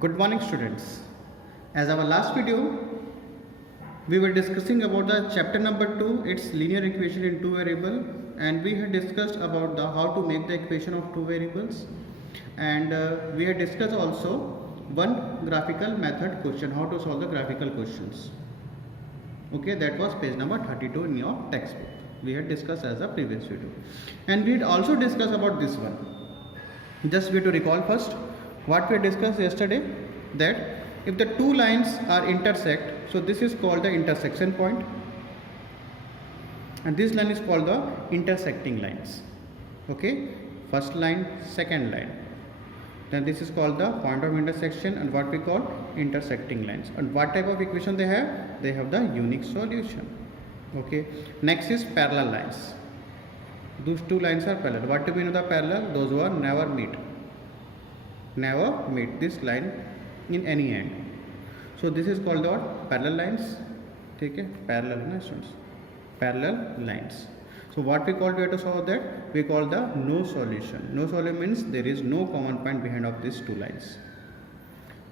Good morning, students. As our last video, we were discussing about the chapter number 2, its linear equation in two variable, and we had discussed about the how to make the equation of two variables, and we had discussed also one graphical method question, how to solve the graphical questions. Okay, that was page number 32 in your textbook. We had discussed as a previous video, and we had also discussed about this one. Just we have to recall first what we discussed yesterday, that if the two lines are intersect, so this is called the intersection point, and this line is called the intersecting lines. Okay, first line, second line, then this is called the point of intersection, and what we call intersecting lines. And what type of equation they have? They have the unique solution. Okay, next is parallel lines. Those two lines are parallel. What do we know the parallel? Those who are never meet this line in any end. So this is called what? Parallel lines. Okay, parallel students, parallel lines. So what we have to solve that? We call the no solution. No solution means there is no common point behind of these two lines.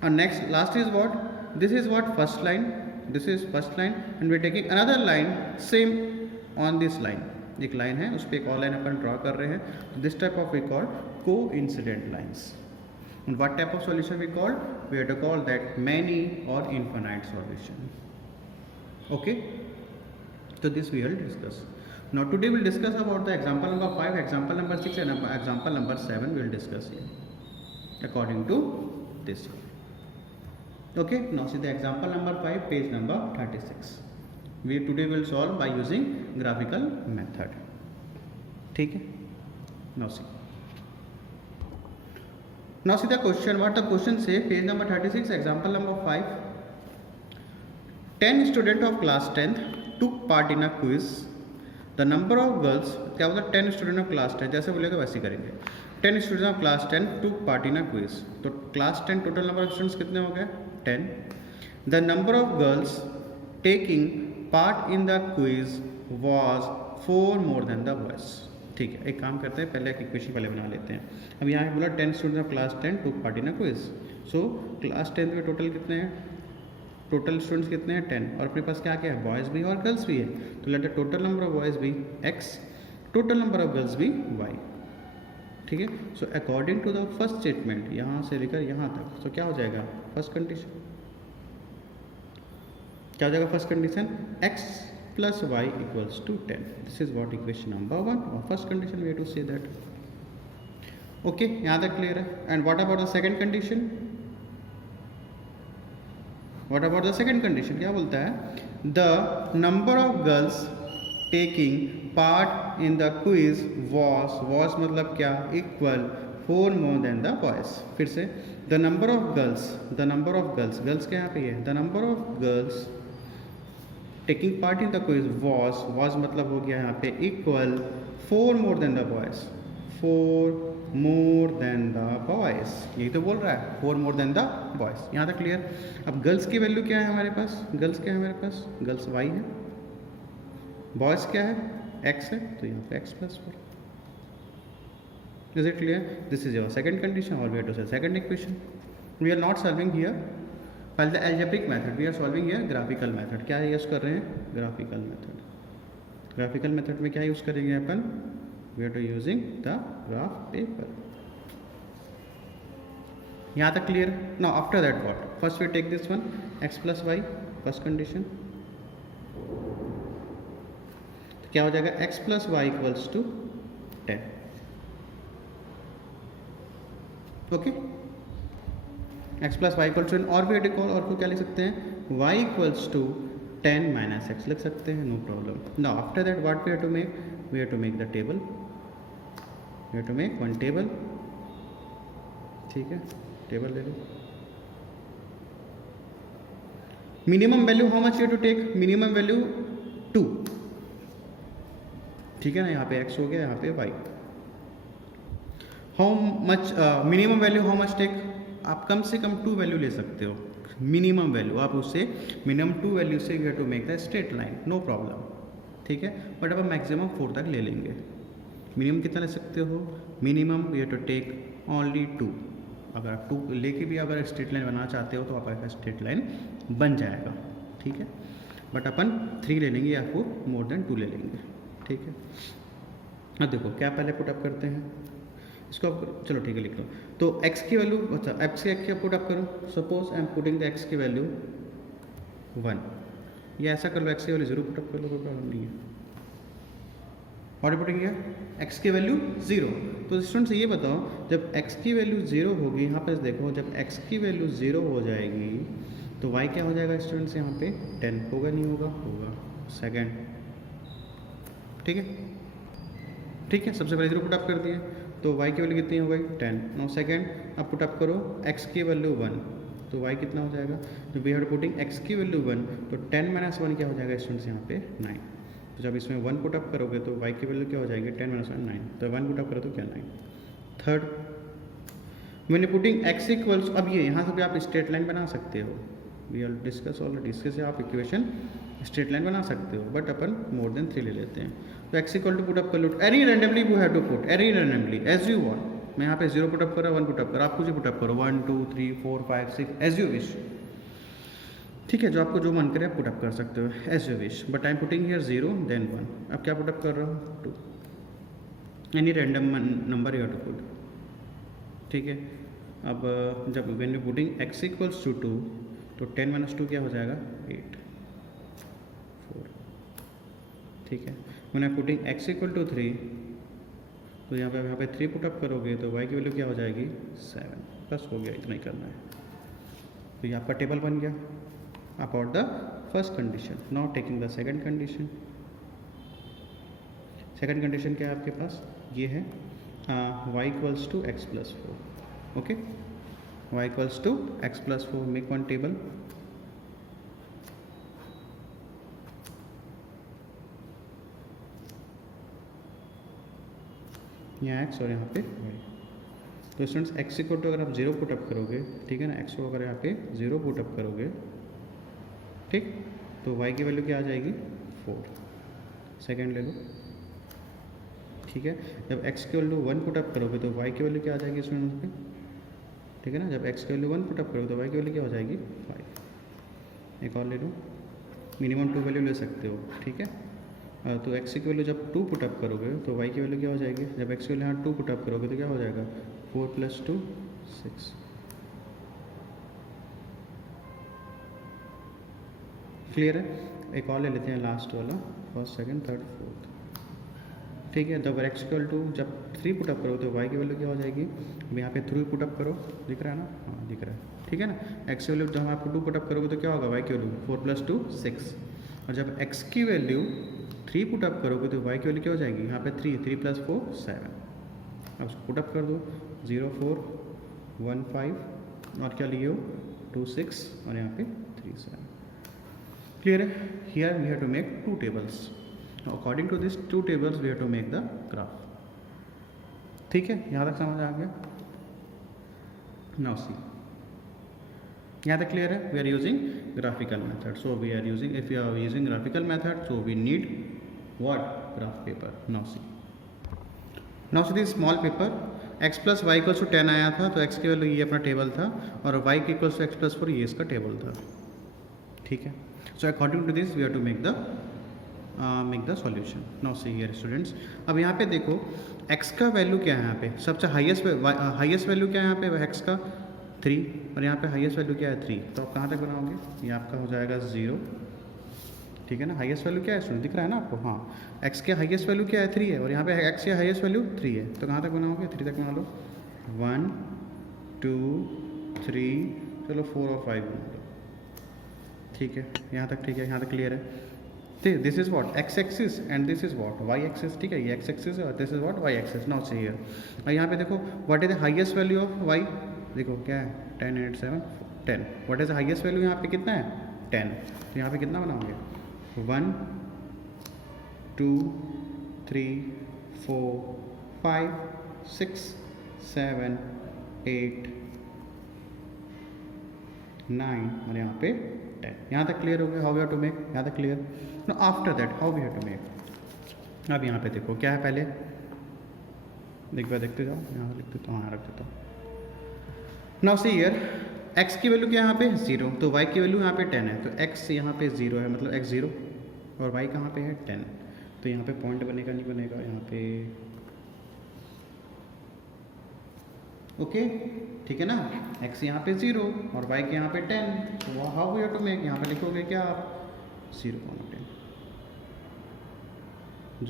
And last is what? This is what? First line. This is first line, and we are taking another line same on this line. एक line है, उस पर एक और line अपन draw कर रहे हैं. This type of we call coincident lines. And what type of solution we call? We have to call that many or infinite solution. Okay, so this we will discuss. Now today we will discuss about the example number 5, example number 6 and example number 7 we will discuss here according to this one. Okay, now see the example number 5, page number 36. We today will solve by using graphical method. ठीक है? Now see the question. What the question say? Page number 36, example number 5. 10 students of class 10th took part in a quiz. The number of girls, क्या होगा? 10 students of class 10, जैसे बोलेगा वैसे करेंगे. 10 students of class 10 took part in a quiz. तो class 10 total number of students कितने हो गए? 10. The number of girls taking part in the quiz was 4 more than the boys. ठीक है, एक काम करते हैं, पहले एक इक्वेशन पहले बना लेते हैं. अब यहाँ पे बोला 10 students of class 10 to part in a quiz. So class 10 में टोटल कितने हैं? टोटल स्टूडेंट्स कितने हैं? 10. और अपने पास क्या क्या है? बॉयज़ भी और गर्ल्स भी है. तो let the total number of boys भी x, total number of girls भी y. ठीक है. So according to the first statement, यहाँ से लेकर यहाँ तक, तो क्या हो जाएगा? फर्स्ट कंडीशन क्या हो जाएगा? First condition x plus y equals to 10. This is what equation number 1, or first condition we have to say that. Okay, यहाँ तक clear है. And what about the second condition? What about the second condition? क्या बोलता है? The number of girls taking part in the quiz was मतलब क्या? Equal 4 more than the boys. फिर से the number of girls girls क्या यहाँ पे है? The number of girls taking part in the quiz was मतलब हो गया यहाँ पे equal 4 more than the boys. 4 more than the boys, यही तो बोल रहा है, 4 more than the boys. यहाँ तक क्लियर. अब गर्ल्स की वैल्यू क्या है हमारे पास? गर्ल्स क्या है हमारे पास? गर्ल्स y है. बॉयज़ क्या है? x है. तो यहाँ पे x plus 4. Is it clear? This is your second condition, or we have to say second equation. We are not solving here while the algebraic method, we are solving here graphical method. क्या use कर रहे हैं? Graphical method. Graphical method में क्या use करेंगे अपन? We are to using the graph paper. यहाँ तक clear. Now after that what? First we take this one x plus y, first condition. क्या हो जाएगा? x plus y equals to 10. Okay, x plus y equals to 10. और भी call, और को क्या लिख सकते हैं? y equals to 10 minus x लिख सकते हैं. No problem. Now after that what we have to make? We have to make the table. We have to make one table. ठीक है, टेबल ले लो. Minimum value how much you to take? Minimum value 2. ठीक है ना, यहाँ पे x हो गया, यहाँ पे y. How much minimum value how much take? आप कम से कम 2 वैल्यू ले सकते हो. मिनिमम वैल्यू आप उससे मिनिमम 2 वैल्यू से you have to make the straight line. No problem. ठीक है, बट अब मैक्सिमम 4 तक ले लेंगे. मिनिमम कितना ले सकते हो? Minimum you have to take only 2. अगर आप 2 लेके भी अगर स्ट्रेट लाइन बनाना चाहते हो तो आपका स्ट्रेट लाइन बन जाएगा, ठीक है। बट अपन 3 ले लेंगे या फिर मोर देन 2 ले लेंगे, ठीक है। अब देखो क्या पहले पुटअप करते हैं इसको, आप चलो ठीक है लिख लो। तो x की वैल्यू, अच्छा x की पुटअप करो। Suppose I am putting the x की वैल्यू 1, या ऐसा कर लो x की वैल्यू 0 पुटअप कर लो, कोई प्रॉब्लम नहीं है। और पुटिंग है x की वैल्यू 0। तो स्टूडेंट्स ये बताओ जब x की वैल्यू 0 होगी, यहाँ पर देखो जब x की वैल्यू 0 हो जाएगी तो y क्या हो जाएगा स्टूडेंट्स, यहाँ पे 10 होगा नहीं होगा, होगा सेकेंड, ठीक है, ठीक है। सबसे पहले 0 पुटअप कर दिए तो y की वैल्यू कितनी हो गई 10। नो सेकेंड, अब पुटअप करो x की वैल्यू 1 तो y कितना हो जाएगा, जब वी आर पुटिंग x की वैल्यू 1 तो 10 माइनस 1 क्या हो जाएगा स्टूडेंट्स यहाँ पे 9। तो जब इसमें 1 पुटअप करोगे तो y की वैल्यू क्या हो जाएगी 10 माइनस 1 9, तो 1 पुटअप करो तो क्या 9। थर्ड, मैंने पुटिंग x इक्वल्स, अब ये यहाँ से भी आप स्ट्रेट लाइन बना सकते हो, वी आर डिस्कस ऑलरेडी, इसके से आप इक्वेशन स्ट्रेट लाइन बना सकते हो, बट अपन मोर देन 3 ले लेते हैं। तो x इक्वल टू पुटअप कर लो, any randomly you have to put, any randomly as you want. मैं यहाँ पे 0 पुटअप कर रहा हूँ, 1 पुटअप करो, आप कुछ पुटअप करो 1 2 3 4 5 6 एज यू विश, ठीक है। जो आपको जो मन करे आप पुटअप कर सकते हो as you wish, but I am putting here 0 then 1। अब क्या पुटअप कर रहा हूँ 2, any random number you have to put, ठीक है। अब जब when you putting x equals to 2 तो 10 माइनस 2 क्या हो जाएगा 8 4, ठीक है। मैंने पुटिंग x इक्वल टू 3 तो यहाँ पे 3 पुटअप करोगे तो y की वैल्यू क्या हो जाएगी 7, बस हो गया, इतना ही करना है। तो ये आपका टेबल बन गया about the first condition. Now taking the second condition. Second condition क्या है आपके पास, ये है y equals to x plus 4, okay. y equals to x plus 4, make one table. यहाँ x और यहाँ पे y। तो स्टूडेंट्स x इक्वल टू अगर आप 0 पुटअप करोगे, ठीक है ना, x को अगर यहाँ पे 0 पुटअप करोगे, ठीक, तो y की वैल्यू क्या आ जाएगी 4। सेकेंड ले लो, ठीक है। जब x की वैल्यू 1 पुटअप करोगे तो y की वैल्यू क्या आ जाएगी स्टूडेंट्स पे, ठीक है ना। जब x की वैल्यू 1 पुटअप करोगे तो y की वैल्यू क्या हो जाएगी 5। एक और ले लो, मिनिमम 2 वैल्यू ले सकते हो, ठीक है। तो x की वैल्यू जब 2 पुटअप करोगे तो y की वैल्यू क्या हो जाएगी, जब x की वैल्यू यहाँ 2 पुटअप करोगे तो क्या हो जाएगा 4 + 2 6। क्लियर है। एक और ले लेते हैं लास्ट वाला, फर्स्ट सेकंड थर्ड फोर्थ, ठीक है। जब x इक्वल टू जब 3 पुटअप करो तो y की वैल्यू क्या हो जाएगी, अब यहाँ पे 3 पुटअप करो, दिख रहा है ना, हाँ दिख रहा है, ठीक है ना। x की वैल्यू जब आप 2 पुटअप करोगे तो क्या होगा y की वैल्यू 4 + 2 6। और जब x की वैल्यू 3 पुटअप करोगे तो y की वैल्यू क्या हो जाएगी, यहाँ पे 3 + 4 7। अब उसको पुटअप कर दो, 0 4 1 5 और क्या लिए हो 2 6 और यहाँ पे 3 7। क्लियर है। Here we have to make 2 tables. According to this 2 tables we have to make the graph, ठीक है। यहाँ तक समझ आ गया। नाउ सी, यहाँ तक क्लियर है। We are using graphical method, so we are using, if you are using graphical method so we need what, graph paper. Now see this small paper, x plus y equals to 10 आया था तो x की value ये अपना table था और y की equals to x plus 4 ये इसका टेबल था, ठीक है। So according to this we have to make the solution. Now see here students, अब यहाँ पे देखो x का वैल्यू क्या है, यहाँ पे सबसे हाईएस्ट वैल्यू क्या है यहाँ पे x का 3 और यहाँ पे हाईएस्ट वैल्यू क्या है 3। तो आप कहाँ तक बनाओगे, ये आपका हो जाएगा 0, ठीक है ना। हाईएस्ट वैल्यू क्या है स्टूडेंट, दिख रहा है ना आपको, हाँ x के हाईएस्ट वैल्यू क्या है 3 है और यहाँ पे x की हाईएस्ट वैल्यू 3 है। तो कहाँ तक बनाओगे, 3 तक बना लो, 1 2 3, चलो 4 और 5 बना लो, ठीक है। यहाँ तक ठीक है, यहाँ तक क्लियर है। This is what x axis and this is what y axis, ठीक है। ये x एक्सिस है और this is what y axis. Now see here, और यहाँ पे देखो what is the highest value of y, देखो क्या है 10 8 7 10। What is the highest value यहाँ पे कितना है 10, तो यहाँ पे कितना बनाओगे 1 2 3 4 5 6 7 8 9 और यहाँ पे 10। यहाँ तक क्लियर हो गया, how we have to make, यहाँ तक clear. No after that how we have to make. अब यहाँ पे देखो क्या है, पहले देखते जाओ, यहाँ लिख देता हूँ, यहाँ रख देता हूँ। नाउ सी हियर x की वैल्यू क्या है यहाँ पे 0, तो y की वैल्यू यहाँ पे 10 है, तो x यहाँ पे 0 है, मतलब x 0 और y कहाँ पे है 10, तो यहाँ पे पॉइंट बनेगा नहीं बनेगा यहाँ पे, ओके ठीक है ना। x यहाँ पे 0 और y के यहाँ पे 10, तो how we have to make, यहाँ पे लिखोगे क्या आप 0,10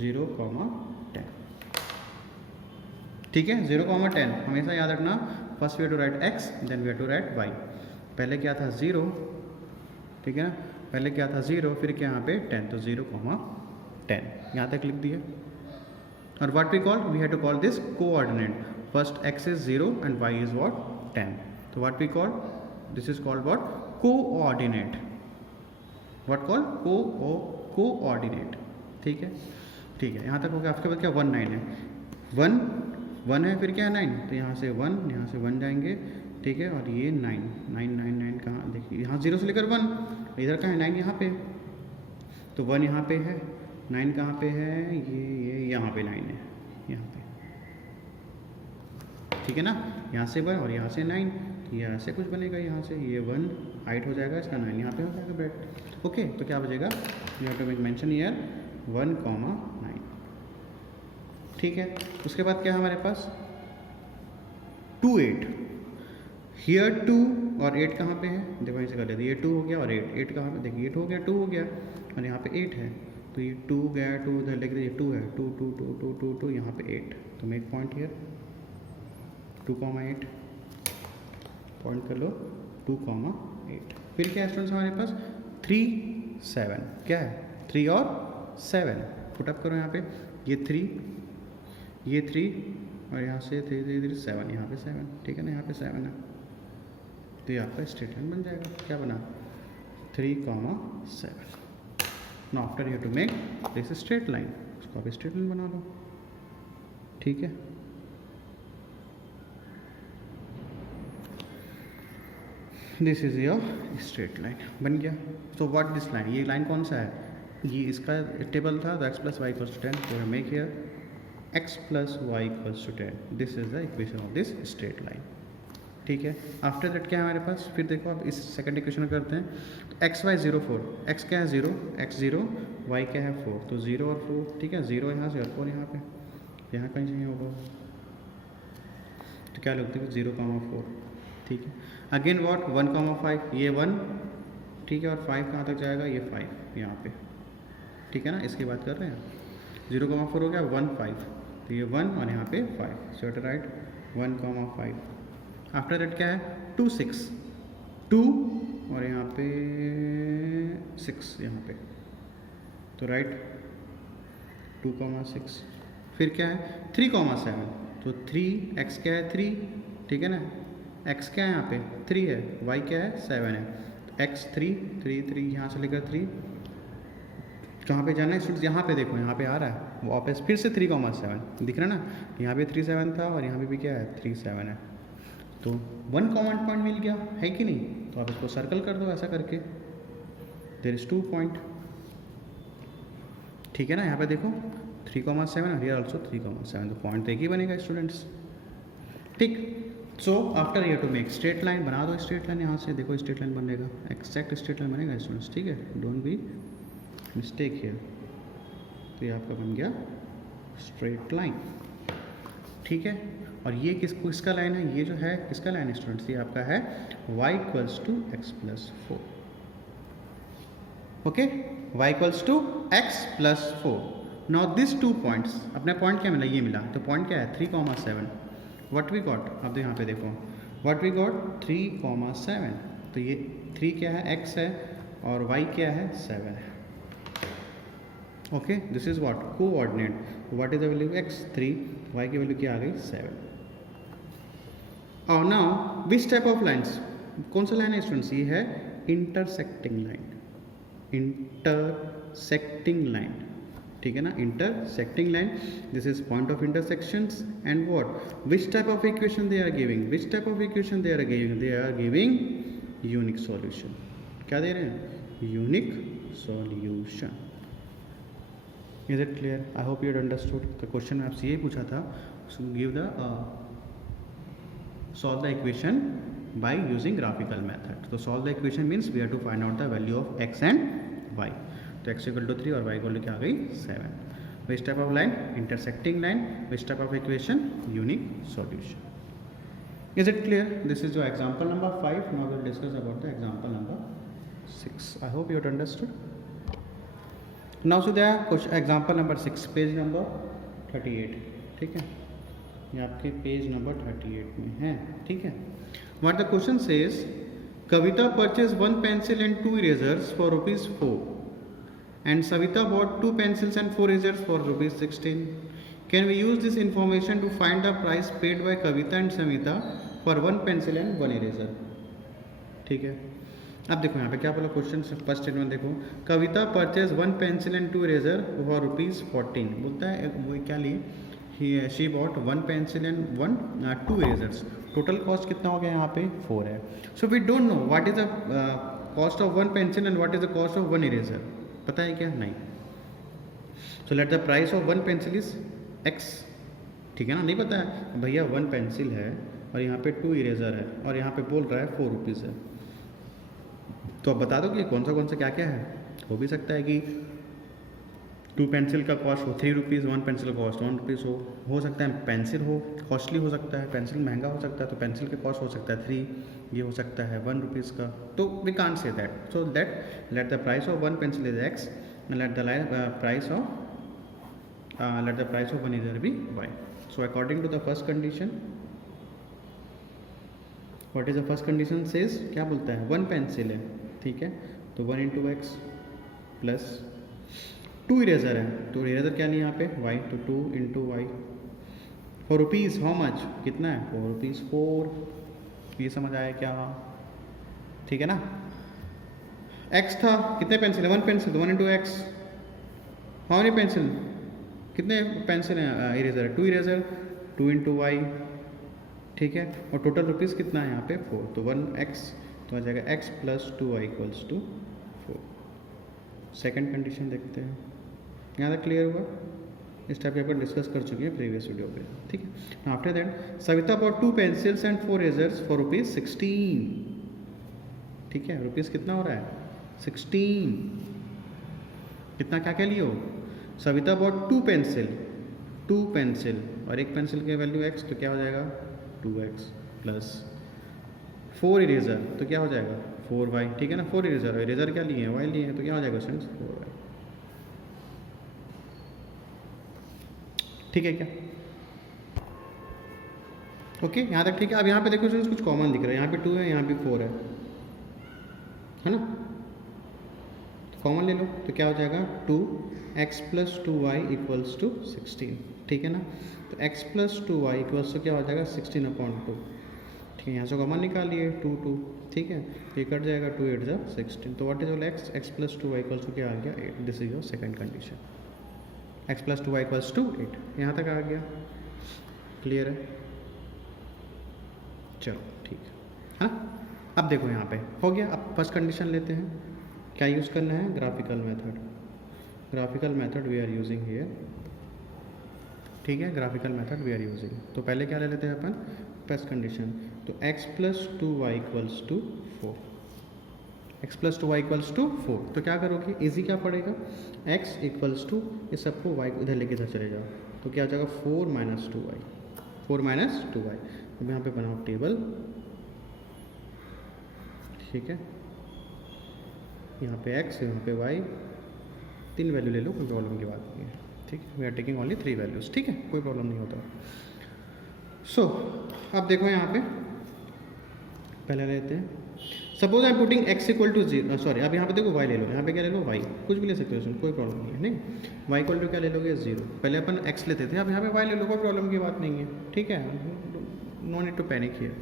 0,10, ठीक है 0,10 हमेशा याद रखना। First we have to write x then we have to write y। पहले क्या था 0, ठीक है ना, पहले क्या था 0 फिर क्या यहाँ पे 10, तो 0,10 यहाँ तक लिख दिया। और what we call, we have to call this coordinate, first x is 0 and y is what 10, तो what we call, this is called what coordinate, what called coordinate, ठीक है ठीक है। यहाँ तक हो गया। आपके पास क्या 1 9 है, 1 है, फिर क्या है 9, तो यहाँ से 1, यहाँ से 1 जाएंगे, ठीक है, और ये 9 9 9 9 कहाँ, देखिए यहाँ 0 से लेकर 1, इधर कहाँ है 9 यहाँ पे, तो 1 यहाँ पे है, 9 कहाँ पे है, ये यहाँ पे 9 है यहाँ पे, ठीक है ना, यहाँ से 1 और यहाँ से 9, तो यहाँ से कुछ बनेगा, यहाँ से ये 1 हाइट हो जाएगा इसका, 9 यहाँ पे हो जाएगा ब्रेड, ओके। तो क्या बचेगा, you have to make mention here 1,9, ठीक है। उसके बाद क्या है हमारे पास 2 8, हियर 2 और 8 कहाँ पे है, देखो ऐसे कर लेते, ये 2 हो गया और 8 कहाँ पे, देखिए 8 हो गया 2 हो गया और यहाँ पे 8 है, तो ये 2 गया 2 उधर लिख दीजिए, 2 है 2 2 2 2 2 2 यहाँ पे 8, तो मेक पॉइंट हियर 2,8 पॉइंट कर लो 2,8। फिर क्या है स्टूडेंट्स हमारे पास 3 7, क्या है 3 और 7, पुटअप करो यहाँ पे, ये 3 और यहाँ से 3 3 3 7, यहाँ पे 7, ठीक है ना, यहाँ पे 7 है, तो ये आपका स्ट्रेट लाइन बन जाएगा, क्या बना 3,7। Now after you to make this straight line, उसको आप स्ट्रेट लाइन बना लो, ठीक है। This is your straight line बन गया। तो व्हाट दिस लाइन, ये लाइन कौन सा है, ये इसका टेबल था, तो x + y = 10, तो make here x + y = 10, this is the equation of this straight line, ठीक है। आफ्टर दैट क्या है हमारे पास, फिर देखो आप इस सेकंड इक्वेशन करते हैं, तो x y 0 4, x क्या है 0, x 0, y क्या है 4, तो 0 और 4, ठीक है, 0 यहाँ से और 4 यहाँ पे, यहाँ कहीं चाहिए होगा, तो क्या लिखते हैं 0,4, ठीक है। अगेन व्हाट 1,5, ये 1, ठीक है, और 5 कहाँ तक जाएगा, ये 5 यहाँ पे, ठीक है ना, इसकी बात कर रहे हैं। 0,4 हो गया 1 5, तो ये 1 और यहाँ पे 5, सो एट राइट 1,5। आफ्टर दैट क्या है 2 6, 2 और यहाँ पे 6 यहाँ पे, तो राइट 2,6। फिर क्या है 3,7, तो 3 x क्या है 3, ठीक है ना, x क्या है यहाँ पे 3 है, y क्या है 7 है, तो x 3 3 3 यहाँ से लेकर 3, कहाँ पे जाना है स्टूडेंट्स, यहाँ पे देखो यहाँ पे आ रहा है वापस फिर से 3,7 दिख रहा है ना, यहाँ पे 3 7 था और यहाँ पे भी क्या है 3 7 है, तो 1 कॉमन पॉइंट मिल गया है कि नहीं, तो आप इसको सर्कल कर दो ऐसा करके, देयर इज 2 पॉइंट, ठीक है ना। यहाँ पे देखो 3,7 और हियर आल्सो 3,7, तो पॉइंट एक ही बनेगा स्टूडेंट्स, ठीक। So after you to make straight line, बना दो स्ट्रेट लाइन, यहाँ से देखो स्ट्रेट लाइन बनेगा, एक्जैक्ट स्ट्रेट लाइन बनेगा स्टूडेंट्स, ठीक है, डोंट बी मिस्टेक हियर, तो ये आपका बन गया स्ट्रेट लाइन, ठीक है। और ये किसका लाइन है, ये जो है किसका लाइन है स्टूडेंट्स, ये आपका है y = x + 4, okay, y = x + 4। Now this 2 points, अपने पॉइंट क्या मिला, ये मिला, तो पॉइंट क्या है 3,7, व्हाट वी गॉट, अब तो यहाँ पे देखो व्हाट वी गॉट 3,7, तो ये 3 क्या है x है और y क्या है 7 है, okay, this is what coordinate, what is the value x 3, y की वैल्यू क्या आ गई 7। और now which type of lines, कौन सा लाइन है स्टूडेंट्स, ये है इंटरसेक्टिंग लाइन, इंटरसेक्टिंग लाइन, ठीक है ना, intersecting line, this is point of intersections and what which type of equation they are giving, which type of equation they are giving unique solution, क्या दे रहे हैं unique solution. Is it clear, I hope you had understood. The question आपसे यही पूछा था, give the solve the equation by using graphical method. So solve the equation means we have to find out the value of x and y. तो x equal to 3 और y equal to क्या आ गई 7. Which type of line? Intersecting line. Which type of equation? Unique solution. Is it clear? This is your example number 5. Now we'll discuss about the example number 6. I hope you have understood. Now so there example number 6, page number 38. ठीक है, ये आपके page number 38 में है. ठीक है. What the question says, Kavita purchased 1 pencil and 2 erasers for rupees 4 and Savita bought 2 pencils and 4 erasers for rupees 16. Can we use this information to find the price paid by Kavita and Savita for 1 pencil and 1 eraser? ठीक है. अब देखो यहाँ पे क्या बोला question. First statement देखो, Kavita purchase 1 pencil and 2 eraser for rupees 14. बोलता है वो क्या लिए, she bought 1 pencil and 2 erasers. Total cost कितना हो गया यहाँ पे 4 है. So we don't know what is the cost of 1 pencil and what is the cost of 1 eraser. पता है क्या? नहीं. So let the price of 1 pencil is x. ठीक है ना, नहीं पता है भैया 1 पेंसिल है और यहाँ पे 2 इरेजर है और यहाँ पे बोल रहा है 4 रुपीज़ है. तो अब बता दो कि कौन सा क्या क्या है. हो भी सकता है कि 2 पेंसिल का कॉस्ट हो 3 रुपीज़, 1 पेंसिल का कॉस्ट 1 रुपीज़ हो सकता है पेंसिल हो कॉस्टली हो सकता है, पेंसिल महंगा हो सकता है तो पेंसिल के कॉस्ट हो सकता है 3, ये हो सकता है 1 रुपीज़ का. तो we can't say that. So let the price of 1 pencil is x and let the price of 1 eraser be y. So according to the first condition, what is the first condition says, क्या बोलता है 1 pencil है. ठीक है, तो 1 into x plus 2 eraser है. तो eraser क्या नहीं यहाँ पे y, तो 2 into y for rupees. How much, कितना है 4 रुपीज़ 4. ये समझ आया क्या? ठीक है ना. x था, कितने पेंसिल है 1 pencil, 1 into x. How many pencil, कितने पेंसिल हैं इरेजर है 2 इरेजर, 2 इंटू वाई. ठीक है, और टोटल रुपीज़ कितना है यहाँ पे 4. तो 1x तो आ जाएगा x plus 2y equals to 4. Second condition देखते हैं. यहाँ तक क्लियर हुआ? इस टाइप पर डिस्कस कर चुके हैं प्रीवियस वीडियो पे. ठीक है. After that Savita bought 2 pencils and 4 erasers for rupees 16. ठीक है, रुपीज़ कितना हो रहा है 16. कितना क्या क्या लिए हो, सविता बॉट 2 पेंसिल और 1 पेंसिल की वैल्यू x, तो क्या हो जाएगा 2x प्लस 4 इरेजर, तो क्या हो जाएगा 4y. ठीक है ना, 4 इरेजर क्या लिए हैं y लिए हैं, तो क्या हो जाएगा स्टूडेंट्स 4y. ठीक है क्या? ओके, यहाँ तक ठीक है. अब यहाँ पे देखो स्टूडेंट्स कुछ कॉमन दिख रहा है. यहाँ पे 2 है, यहाँ पे 4 है ना. तो कॉमन ले लो, तो क्या हो जाएगा 2x plus 2y equals to 16. ठीक है ना. तो x plus 2y equals to क्या हो जाएगा 16/2. ठीक है, यहाँ से कॉमन निकालिए 2 2. ठीक है, ये कट जाएगा 2 8 जा 16. तो what is all x plus 2y equals to क्या आ गया 8. This is your second condition. x plus 2y equals to 8. यहाँ तक आ गया. क्लियर है? चलो ठीक है. हाँ, अब देखो यहाँ पे हो गया. अब फर्स्ट कंडीशन लेते हैं. क्या यूज़ करना है, graphical method we are using here. ठीक है, graphical method we are using. तो पहले क्या ले लेते हैं अपन, फर्स्ट कंडीशन. तो x plus 2y equals to 4. x plus 2y equals to 4. तो क्या करोगे, इजी क्या पड़ेगा, x इक्वल्स टू इस सबको y इधर लेके इधर चले जाओ. तो क्या हो जाएगा 4 माइनस 2y. अब यहाँ पे बनाओ टेबल. ठीक है, यहाँ पे x, यहाँ पे y, 3 वैल्यू ले लो, कोई प्रॉब्लम की बात नहीं है. ठीक है, we are taking only 3 values. ठीक है, कोई प्रॉब्लम नहीं होता. सो अब देखो यहाँ पे पहले लेते हैं. Suppose I am putting x equal to 0. Sorry, अब यहाँ पे देखो y ले लो. यहाँ पे क्या ले लो y, कुछ भी ले सकते हो, कोई प्रॉब्लम नहीं है. नहीं, y इक्वल टू क्या ले लोगे 0. पहले अपन x लेते थे, अब यहाँ पे y ले लो, कोई प्रॉब्लम की बात नहीं है. ठीक है, no need to panic here.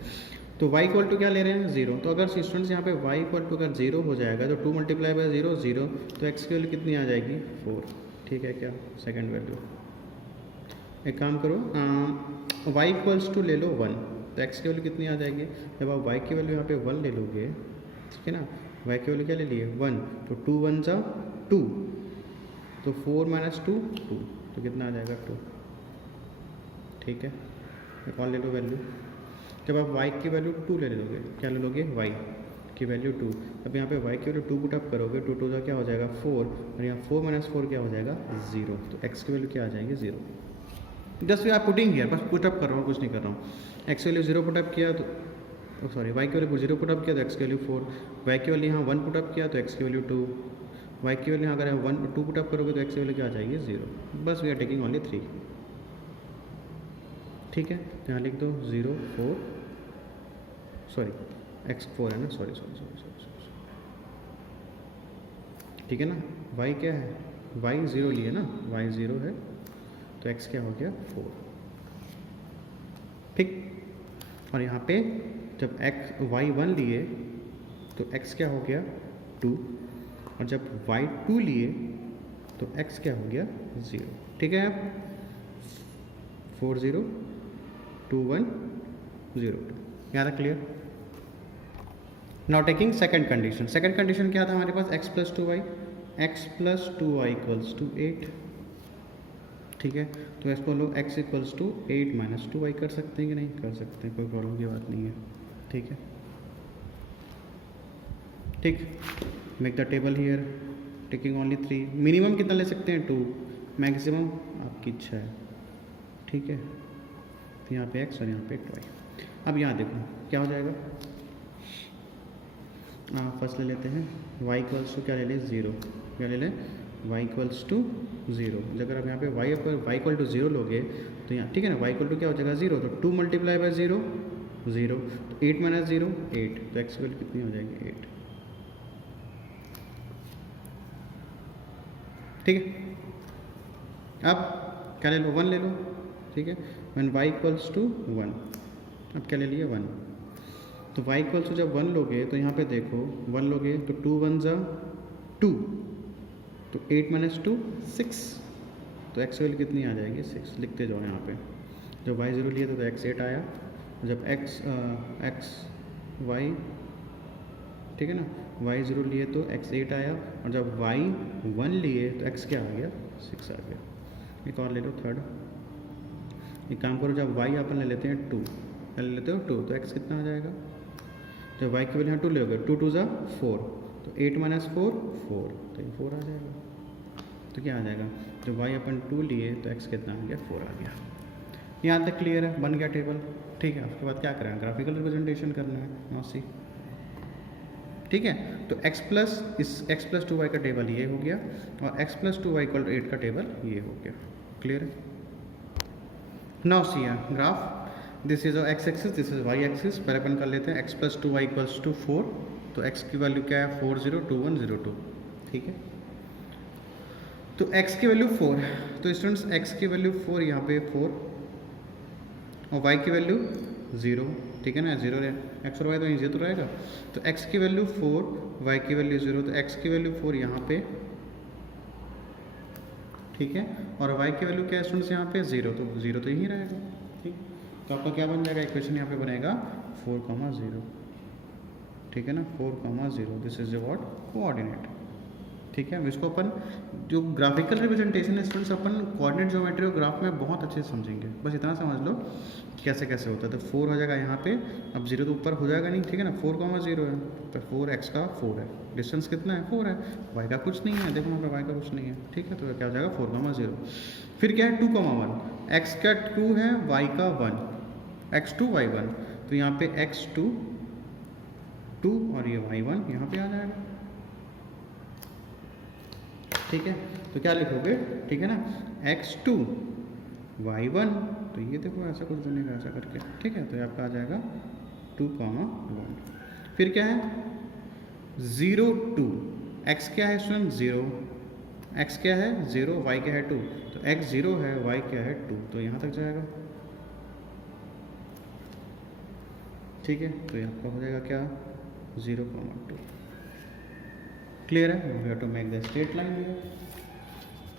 तो y इक्वल टू क्या ले रहे हैं 0. तो अगर स्टूडेंट्स यहाँ पे y इक्वल टू अगर 0 हो जाएगा तो 2 मल्टीप्लाई बाय 0 0. तो x की वैल्यू कितनी आ जाएगी 4. ठीक है क्या, सेकेंड वैल्यू. एक काम करो, y इक्वल्स टू ले लो 1. तो x की वैल्यू कितनी आ जाएगी, जब आप y की वैल्यू यहाँ पे 1 ले लोगे. ठीक है ना, y की वैल्यू क्या ले लिए 1. तो 2 1 जा 2. तो 4 माइनस 2 2. तो कितना आ जाएगा 2. ठीक है, एक और ले लो वैल्यू. जब आप y की वैल्यू 2 ले लोगे, क्या ले लोगे, y की वैल्यू 2, अब यहाँ पे y की वैल्यू 2 पुट अप करोगे, 2 2 का क्या हो जाएगा 4, और यहाँ 4 माइनस 4 क्या हो जाएगा 0, तो x की वैल्यू क्या आ जाएगी 0। Just we are putting here, बस पुट अप कर रहा हूँ, कुछ नहीं कर रहा हूँ। x की वैल्यू 0 पुट अप किया तो सॉरी y की वैल्यू 0 पुट अप किया तो x की वैल्यू 4, y की वैल्यू यहाँ 1 पुट अप किया तो x की वैल्यू 2, y की वैल्यू अगर 2 पुट अप करोगे तो x की वैल्यू क्या आ जाएगी 0। बस वी आर टेकिंग ओनली 3, ठीक है। तो यहाँ लिख दो 0 4 सॉरी x 4 है ना, सॉरी सॉरी सॉरी सॉरी, ठीक है ना। y क्या है, y 0 लिए ना, y 0 है तो x क्या हो गया 4, ठीक। और यहाँ पे जब y 1 लिए तो x क्या हो गया 2, और जब y 2 लिए तो x क्या हो गया 0, ठीक है। अब 4 0 2 1 0 2, यहाँ तक clear. Now taking second condition, second condition क्या था हमारे पास, x plus 2y, x plus 2y equals to 8, ठीक है। तो इसको लोग x equals to 8 minus 2y कर सकते हैं कि नहीं, कर सकते हैं, कोई प्रॉब्लम की बात नहीं है, ठीक है। ठीक, make the table here, taking only 3, minimum कितना ले सकते हैं 2, मैक्सिमम आपकी इच्छा है, ठीक है। तो यहाँ पे x और यहाँ पे 2y। अब यहाँ देखो क्या हो जाएगा, फर्स्ट ले लेते हैं y इक्वल्स टू क्या ले लें 0, क्या ले लें y इक्वल्स टू 0। अगर आप यहाँ पे y इक्वल टू 0 लोगे तो यहाँ ठीक है ना, y इक्वल टू क्या हो जाएगा 0, तो 2 मल्टीप्लाई बाय 0 0, तो 8 माइनस 0 8, तो x वैल्यू कितनी हो जाएगी 8, ठीक है। अब क्या ले लो 1 ले लो, ठीक है, when y इक्वल्स टू 1, अब क्या ले लिए 1, तो y इक्वल्स टू जब 1 लोगे तो यहाँ पे देखो 1 लोगे तो 2 1 जा 2, तो 8 माइनस 2 6, तो x वैल्यू कितनी आ जाएगी 6, लिखते जाओ यहाँ पे। जब y 0 लिए तो x 8 आया, जब x y ठीक है ना, y 0 लिए तो x 8 आया, और जब y 1 लिए तो x क्या आ गया 6 आ गया। एक और ले लो थर्ड, एक काम करो, जब y अपन ले लेते हैं 2, ले लेते हो 2, तो x कितना आ जाएगा, जब y की वैल्यू यहाँ 2 लोगे 2 2 जा 4, तो 8 माइनस 4 4, तो ये 4 आ जाएगा। तो क्या आ जाएगा, जब y अपन 2 लिए तो x कितना आ गया 4 आ गया। यहाँ तक क्लियर है, बन गया टेबल, ठीक है। उसके बाद क्या करना है, ग्राफिकल रिप्रेजेंटेशन करना है, नॉसी, ठीक है। तो x प्लस इस x प्लस 2y का टेबल ये हो गया, और x plus 2y equal to 8 का टेबल ये हो गया, क्लियर है। Now see graph, this is x axis, this is y axis. पहले अपन कर लेते हैं x plus 2y equals to 4, तो x की वैल्यू क्या है 4 0 2 1 0 2, ठीक है। तो x की वैल्यू 4, तो स्टूडेंट्स x की वैल्यू 4, यहाँ पे 4, और y की वैल्यू 0, ठीक है ना, 0 है, x और y तो यहीं 0 रहेगा, तो x की वैल्यू 4 y की वैल्यू 0, तो x की वैल्यू 4 यहाँ पे, ठीक है, और y की वैल्यू क्या है स्टूडेंट्स यहाँ पे 0, तो 0 तो यहीं रहेगा, ठीक। तो आपका क्या बन जाएगा, इक्वेशन यहाँ पे बनेगा 4 0, ठीक है ना, 4 0, दिस इज व्हाट कोऑर्डिनेट, ठीक है। इसको अपन जो ग्राफिकल रिप्रेजेंटेशन है स्टूडेंट्स, अपन कोऑर्डिनेट ज्योमेट्री और ग्राफ में बहुत अच्छे से समझेंगे, बस इतना समझ लो कैसे कैसे होता है। तो 4 हो जाएगा यहाँ पे, अब 0 तो ऊपर हो जाएगा नहीं, ठीक है ना, 4 0 है, तो 4 x का 4 है, डिस्टेंस कितना है 4 है, y का कुछ नहीं है, देखो यहाँ पे y का कुछ नहीं है, ठीक है। तो क्या हो जाएगा 4 0, फिर क्या है 2 1, x का 2 है, y का 1, x2 y1, तो यहाँ पे x2 2 और ये y1 यहाँ पे आ जाएगा, ठीक है। तो क्या लिखोगे, ठीक है ना, x2 y1, तो ये देखो ऐसा कुछ बनेगा ऐसा करके, ठीक है। तो ये आपका आ जाएगा 2 1, फिर क्या है 0 2, x क्या है स्टूडेंट 0, x क्या है 0, y क्या है 2, तो x 0 है, y क्या है 2, तो यहाँ तक जाएगा, ठीक है। तो ये आपका हो जाएगा क्या 0 2, क्लियर है। We have to make the straight line,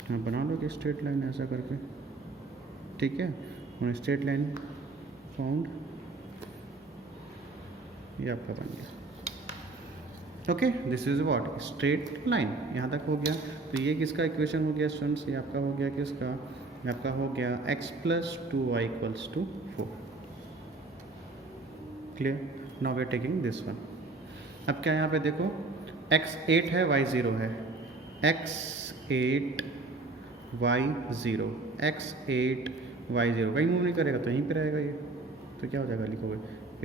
हाँ बना लो कि स्ट्रेट लाइन ऐसा करके, ठीक है, और स्ट्रेट लाइन फाउंड, ये आपका बन गया, okay. This is what straight line, यहाँ तक हो गया। तो ये किसका इक्वेशन हो गया स्टूडेंट्स, ये आपका हो गया किसका, ये आपका हो गया x plus 2y equals to 4, clear. Now we are taking this one. अब क्या यहाँ पे देखो, x8 है y0 है, x8 y0, x8 y0 कहीं मूव नहीं करेगा तो यहीं पे रहेगा ये. तो क्या हो जाएगा, लिखोगे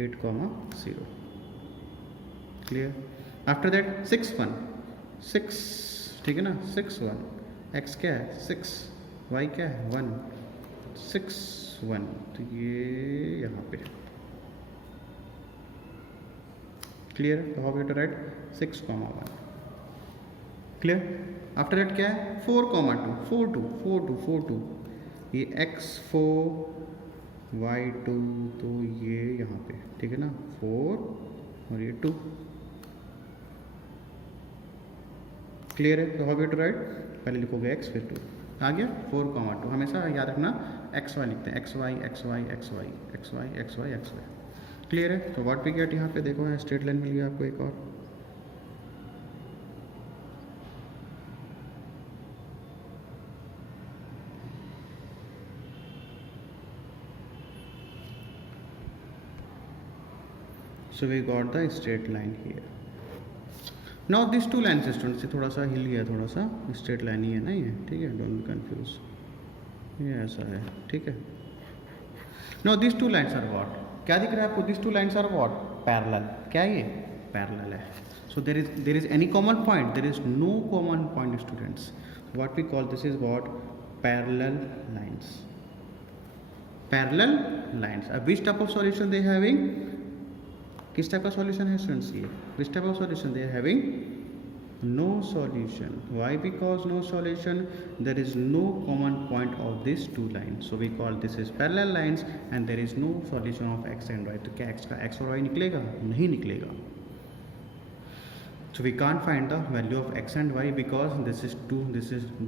8,0. क्लियर. आफ्टर दैट 6 1 6, ठीक है ना, 6 1, x क्या है 6, y क्या है 1, 6 1, तो ये यहाँ पे. क्लियर. तो how we to write 6 1. Clear. After that क्या है 4 2, 4 2 4 2 4 2, ये x4 y2, तो ये यहाँ पे, ठीक है ना, 4 और ये 2. क्लियर है. तो हाउ वी टू राइट, पहले लिखोगे x फिर 2. आ गया 4 2. हमेशा याद रखना xy लिखते हैं, xy xy xy xy xy xy. Clear है. तो व्हाट वी गेट, यहाँ पे देखो यहाँ स्ट्रेट लाइन मिल गया आपको एक और. So we got the straight line here. Now this two line student से थोड़ा सा हिल गया, थोड़ा सा स्ट्रेट लाइन ही है ना ये, ठीक है, डोंट कंफ्यूज, ये ऐसा है, ठीक है. Now this two lines are what, क्या दिख रहा है आपको, this two lines are what, parallel. क्या ये पैरेलल है. So there is any common point, there is no common point students. What we call this is what, parallel lines. Parallel lines. अब which type of solution they having, किस type का solution है students ये, which type of solution they are having, no solution. Why, because no solution, there is no common point of this two line. So we call this is parallel lines and there is no solution of x and y. तो क्या x का x और Y निकलेगा, नहीं निकलेगा. So we can't find the value of x and y because this is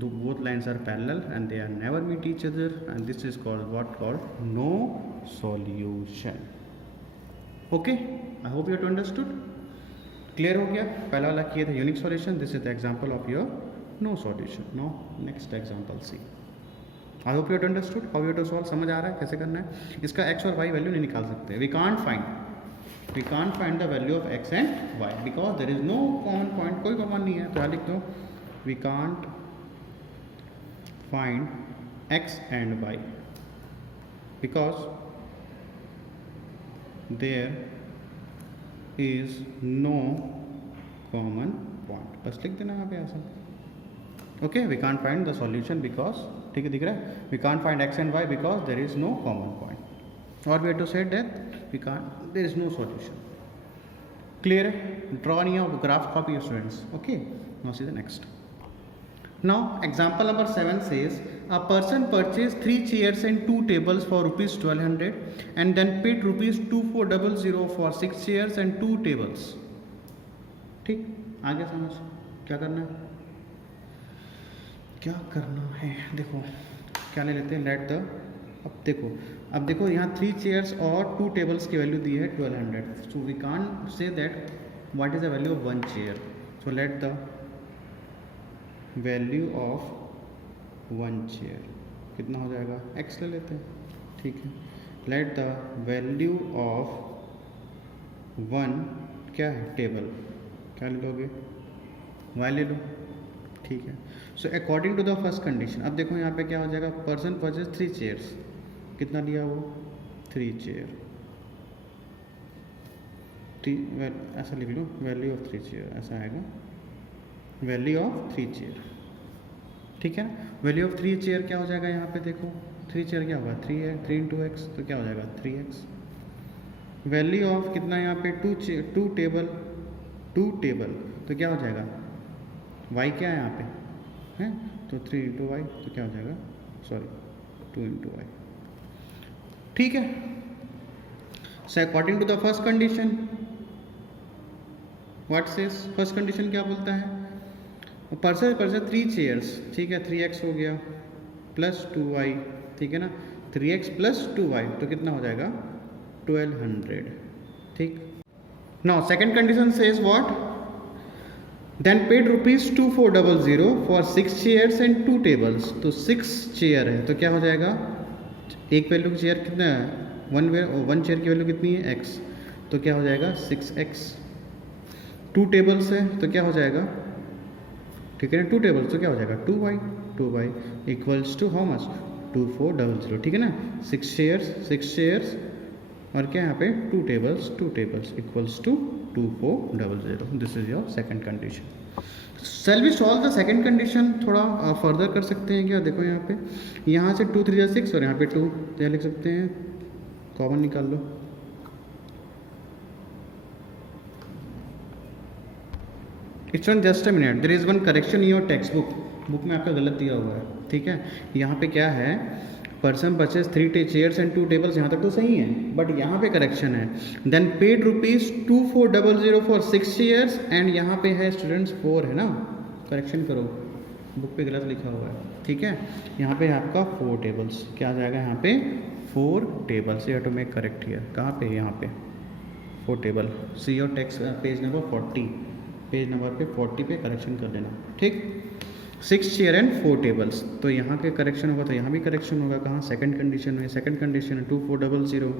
both lines are parallel and they are never meet each other, and this is called what, called no solution. Okay, I hope you have understood. Clear हो गया. पहला वाला किया था unique solution, this is the example of your no solution. No next example C. I hope you have understood how you to solve. समझ आ रहा है कैसे करना है. इसका x और y वैल्यू नहीं निकाल सकते. We can't find the value of x and y because there is no common point. कोई कॉमन नहीं है, तो यहाँ लिख दो we can't find x and y because there is no common point. बस लिख देना यहाँ पे ऐसा. Okay, we can't find the solution because, ठीक है, दिख रहा है, we can't find x and y because there is no common point. Or we have to say that we can't, there is no solution. Clear? Draw any of graph copy your students. Okay, now see the next. Now example number 7 says a person purchased 3 chairs and 2 tables for rupees 1200 and then paid rupees 2400 for 6 chairs and 2 tables. ठीक, आगे समझ क्या करना है, क्या करना है. देखो क्या ले लेते हैं, लेट द, अब देखो यहाँ 3 चेयर्स और 2 टेबल्स की वैल्यू दी है 1200. So we can't say that what is the value of 1 chair. So let the value of 1 chair कितना हो जाएगा, x ले लेते हैं, ठीक है. लेट द वैल्यू ऑफ 1 क्या है, टेबल, क्या ले लोगे, y ले लो, ठीक है. So according to the first condition, अब देखो यहाँ पे क्या हो जाएगा, पर्सन परचेज 3 चेयर्स, कितना लिया वो 3 चेयर, ऐसा लिख लो वैल्यू ऑफ 3 चेयर, ऐसा आएगा वैल्यू ऑफ 3 चेयर, ठीक है. वैल्यू ऑफ 3 चेयर क्या हो जाएगा, यहाँ पे देखो 3 चेयर क्या होगा, 3 है, 3 इंटू एक्स, तो क्या हो जाएगा 3x. वैल्यू ऑफ कितना यहाँ पे 2 टेबल, तो क्या हो जाएगा, y क्या है यहाँ पे है, तो 3 इंटू वाई, तो क्या हो जाएगा, सॉरी 2 इंटू वाई, ठीक है. So according to the first condition, what says first condition क्या बोलता है, पर्सन 3 चेयर्स, ठीक है, 3x हो गया प्लस 2y, ठीक है ना, 3x प्लस 2y, तो कितना हो जाएगा 1200, ठीक. Now second condition says what, then paid rupees 2400 for 6 chairs and 2 tables. तो 6 चेयर है, तो क्या हो जाएगा, एक वैल्यू की चेयर कितना है, 1 चेयर की वैल्यू कितनी है x, तो क्या हो जाएगा 6x। 2 टेबल्स है तो क्या हो जाएगा, ठीक है ना, 2 टेबल्स तो क्या हो जाएगा 2y equals to how much 2400, ठीक है ना। 6 शेयर्स और क्या यहाँ पे 2 tables equals to 2400। This is your second condition. Shall we solve the second condition, थोड़ा फर्दर कर सकते हैं क्या। देखो यहाँ से 2 3 6 और यहाँ पे 2, तो यहाँ लिख सकते हैं, कॉमन निकाल लो। It's one just a minute, there is one correction in your textbook में आपका गलत दिया हुआ है, ठीक है। यहाँ पे क्या है, person purchase 3 chairs and 2 tables, यहाँ तक तो सही है, बट यहाँ पे करेक्शन है। Then paid ₹2400 for 6 chairs and यहाँ पे है स्टूडेंट्स 4 है ना, करेक्शन करो, बुक पे गलत लिखा हुआ है, ठीक है। यहाँ पे है आपका 4 टेबल्स, क्या आ जाएगा यहाँ पे 4 tables, you have to make correct here. कहाँ पे, यहाँ पे 4 table. See your text page number 40, page number पे 40 पे करेक्शन कर लेना, ठीक। 6 चेयर एंड 4 टेबल्स, तो यहाँ के करेक्शन होगा तो यहाँ भी करेक्शन होगा। कहाँ, सेकंड कंडीशन में। सेकंड कंडीशन है 2400,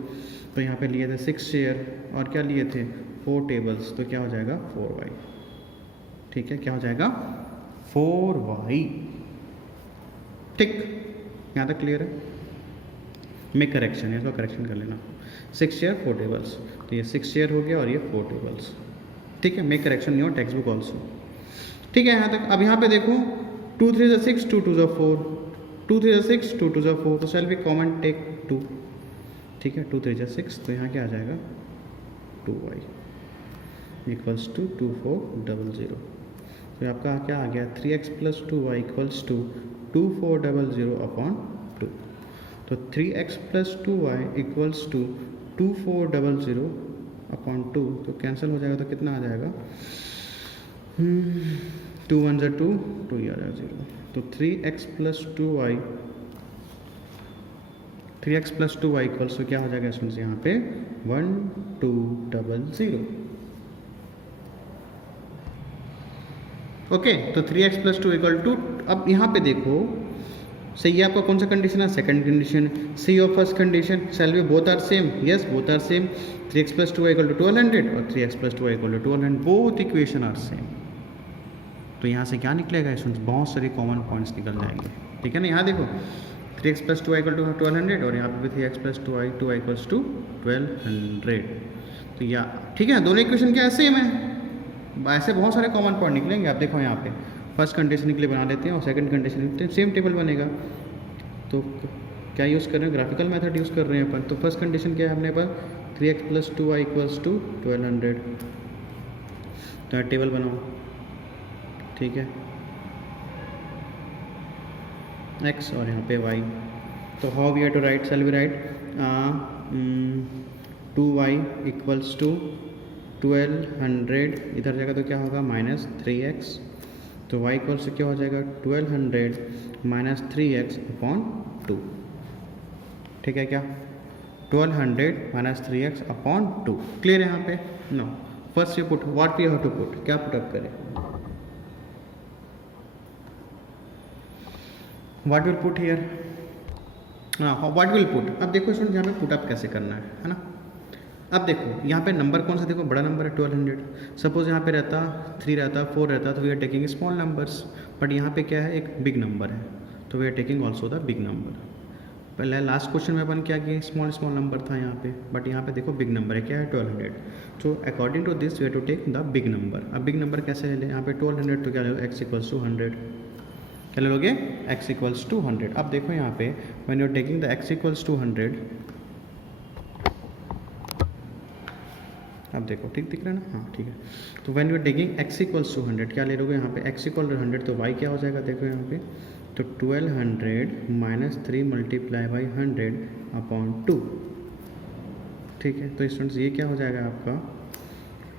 तो यहाँ पे लिए थे 6 चेयर और क्या लिए थे 4 टेबल्स, तो क्या हो जाएगा 4y, ठीक है। क्या हो जाएगा 4y, ठीक। यहाँ तक क्लियर है। मेक करेक्शन है, इसको करेक्शन कर लेना। 6 चेयर 4 टेबल्स, तो ये 6 चेयर हो गया और ये 4 टेबल्स, ठीक है। Make correction your text book also, ठीक है यहाँ तक। अब यहाँ पे देखो 2 3 6 2 2 4, 2 3 6 2 2 4, तो शैल वी कॉमन टेक 2, ठीक है। 2 3 6, तो यहाँ क्या आ जाएगा 2y इक्वल्स टू 2400, तो आपका क्या आ गया 3x plus 2y equals to 2400 upon 2, तो 3x plus 2y equals to 2400 upon 2, तो कैंसिल हो जाएगा, तो कितना आ जाएगा 2 1 जा 2, 2 आ जाएगा 0, तो 3x plus 2y equals to क्या हो जाएगा स्टूडेंट्स यहाँ पे 1200। ओके, तो 3x प्लस 2 इक्वल टू, अब यहाँ पे देखो सही है आपका कौन सा कंडीशन है, second condition. See of first condition, shall we both are same, yes both are same. 3x plus 2y equal to 1200 और 3x plus 2y equal to 1200, both equation are same. तो यहाँ से क्या निकलेगा स्टूडेंट्स, बहुत सारे common points निकल जाएंगे, ठीक है ना। यहाँ देखो 3x plus 2y equal to 1200 और यहाँ पे भी 3x plus 2y equals to 1200, तो या ठीक है, दोनों इक्वेशन क्या है सेम है। ऐसे बहुत सारे कॉमन पॉइंट निकलेंगे। आप देखो यहाँ पे फर्स्ट कंडीशन के लिए बना लेते हैं और सेकंड कंडीशन के लिए सेम टेबल बनेगा। तो क्या यूज़ कर रहे हैं, ग्राफिकल मेथड यूज़ कर रहे हैं अपन। तो फर्स्ट कंडीशन क्या है अपने पास 3x plus 2y equals to 1200, तो यहाँ टेबल बनाओ, ठीक है, x और यहाँ पे y। तो how we have to write, shall we write 2y equals to 1200, इधर जाएगा तो क्या होगा माइनस 3x, तो y इक्वल्स से क्या हो जाएगा 1200 माइनस 3x अपॉन 2, ठीक है क्या 1200 माइनस 3x अपॉन 2, क्लियर है यहाँ पे। No first you put what we have to put, क्या पुटअप करें, व्हाट विल पुट हियर, हाँ व्हाट विल पुट। अब देखो स्टूडेंट यहाँ पे पुटअप कैसे करना है ना। अब देखो यहाँ पे नंबर कौन सा, देखो बड़ा नंबर है 1200। सपोज यहाँ पे रहता 3 रहता 4 रहता, तो we are taking small numbers, but यहाँ पे क्या है एक बिग नंबर है, तो we are taking also the big number. पहले लास्ट क्वेश्चन में अपन क्या किया, स्मॉल नंबर था यहाँ पे, बट यहाँ पे देखो बिग नंबर है, क्या है 1200। So according to this we have to take the big number. अब बिग नंबर कैसे ले लें, यहाँ पे 1200, तो क्या ले लो x इक्वल्स टू 100, क्या ले लोगे x इक्वल्स टू 100। अब देखो यहाँ पे when you are taking the x equals to 100, अब देखो ठीक दिख रहा है ना, हाँ ठीक है। तो when you are taking x equals to 100, क्या ले लोगे यहाँ पे x इक्वल टू 100, तो y क्या हो जाएगा देखो यहाँ पे, तो 1200 माइनस 3 मल्टीप्लाई बाई 100 अपॉन 2, ठीक है। तो स्टूडेंट्स ये क्या हो जाएगा आपका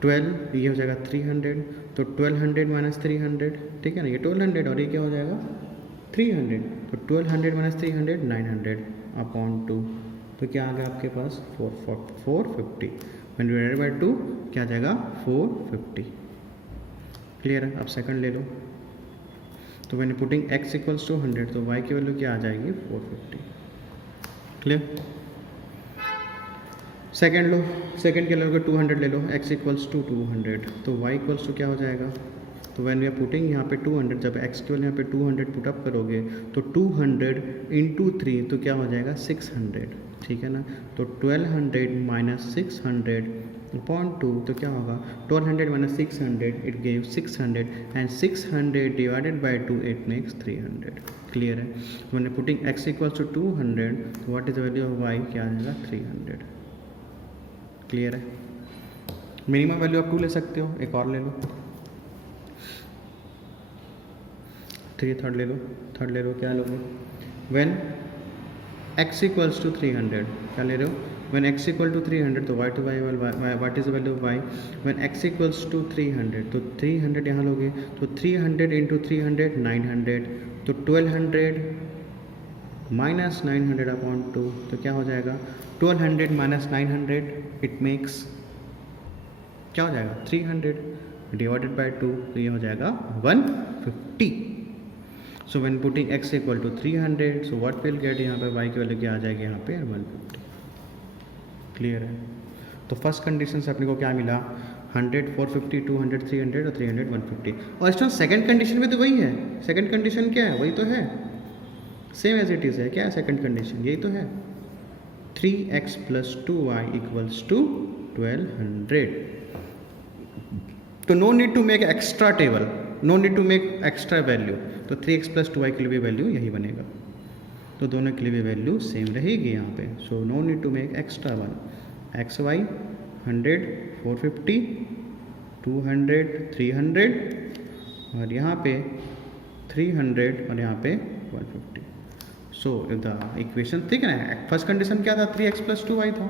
12, ये हो जाएगा 300, तो 1200 माइनस 300, ठीक है ना, ये 1200 और ये क्या हो जाएगा 300, तो 1200 माइनस 300 900 अपॉन 2, तो क्या आ गया आपके पास 450। व्हेन डिवाइडेड बाय 2 क्या आ जाएगा 450, क्लियर है। अब सेकंड ले लो, तो when putting x equals to 100, तो y की वैल्यू क्या आ जाएगी 450, क्लियर। सेकेंड लो, सेकेंड के लोगे 200 ले लो, x इक्वल्स टू 200, तो y इक्वल्स टू क्या हो जाएगा, तो व्हेन वी आर पुटिंग यहाँ पे 200, जब x के यहाँ पे 200 पुटअप करोगे तो 200 इंटू 3 तो क्या हो जाएगा 600, ठीक है ना। तो 1200 माइनस 600 अपॉन 2 तो क्या होगा, 1200 minus 600 it gave 600 and 600 divided by 2 it makes 300। Clear है। मैंने पुटिंग x इक्वल्स टू 200, तो what is the value of y, क्या आ जाएगा 300। क्लियर है। मिनिमम वैल्यू आप 2 ले सकते हो, एक और ले लो, 3 थर्ड ले लो, क्या लोगे, व्हेन x इक्वल्स टू 300, क्या ले रहे हो, व्हेन x इक्वल टू 300 तो what is the value of y, when x equals to 300 तो 300 यहाँ लोगे, तो 300 इंटू 300 900, तो 1200 माइनस 900 अपॉन 2 तो क्या हो जाएगा, 1200 माइनस 900 इट मेक्स क्या हो जाएगा 300 डिवाइडेड बाई 2 तो ये हो जाएगा 150। So when putting x equal to 300, so what will get, यहाँ पे y की वैल्यू क्या आ जाएगी यहाँ पे 150। क्लियर है। तो फर्स्ट कंडीशन से अपने को क्या मिला, 100 450 200 300 और 300 150। और इस सेकंड कंडीशन में तो वही है, सेकंड कंडीशन क्या है, वही तो है, सेम एज इट इज़ है। क्या है सेकंड कंडीशन, यही तो है, 3x plus 2y equals to 1200। तो no need to make extra table, no need to make extra value, तो 3x प्लस 2y के लिए भी वैल्यू यही बनेगा, तो दोनों के लिए भी वैल्यू सेम रहेगी यहाँ पे। So no need to make extra one, x y 100 450 200 300 और यहाँ पे 300 और यहाँ पे 150। सो द इक्वेशन, ठीक है ना, फर्स्ट कंडीशन क्या था, 3x प्लस 2y था,